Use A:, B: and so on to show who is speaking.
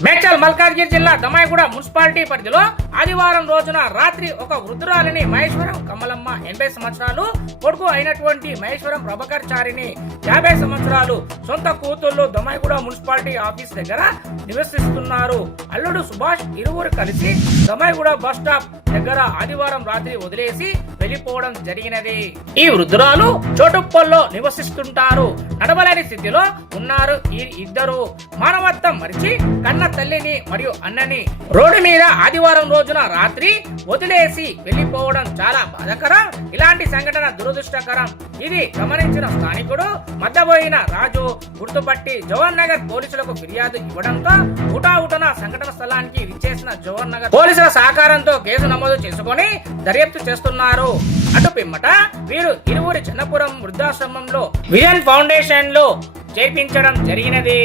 A: మల్కాజ్గిరి జిల్లా దమాయిగూడ మున్సిపాలిటీ పరిధిలో ఆదివారం రోజున రాత్రి ఒక వృద్ధురాలిని మహేశ్వరం కమలమ్మ ఎనభై సంవత్సరాలు కొడుకు అయినటువంటి మహేశ్వరం ప్రభాకర్ చారిని యాభై సంవత్సరాలు సొంత కూతుళ్ళు దమాయిగూడ మున్సిపాలిటీ ఆఫీస్ దగ్గర నివసిస్తున్నారు. అల్లుడు సుభాష్ ఇరువురు కలిసి దమాయిగూడ బస్ స్టాప్ దగ్గర ఆదివారం రాత్రి వదిలేసి వెళ్ళిపోవడం జరిగినది. ఈ వృద్ధురాలు చోటుప్పల్లో నివసిస్తుంటారు. నడవలేని స్థితిలో ఉన్నారు ఈ ఇద్దరు. మానవత్వం మరిచి కన్న తల్లిని మరియు అన్నని రోడ్డు మీద ఆదివారం రాత్రి వదిలేసి వెళ్ళిపోవడం చాలా బాధకరం. ఇలాంటి సంఘటన దురదృష్టకరం. ఇది గమనించిన స్థానికుడు మద్దబోయిన రాజు గుర్తుపట్టి జవహర్ నగర్ పోలీసులకు ఫిర్యాదు ఇవ్వడంతో హుటాహుటన సంఘటన స్థలానికి విచ్చేసిన జవహర్ నగర్ పోలీసుల సహకారంతో కేసు నమోదు చేసుకొని దర్యాప్తు చేస్తున్నారు. అటు పిమ్మట వీరు ఇరువురి చిన్నపురం వృద్ధాశ్రమంలో విజన్ ఫౌండేషన్లో చేర్పించడం జరిగినది.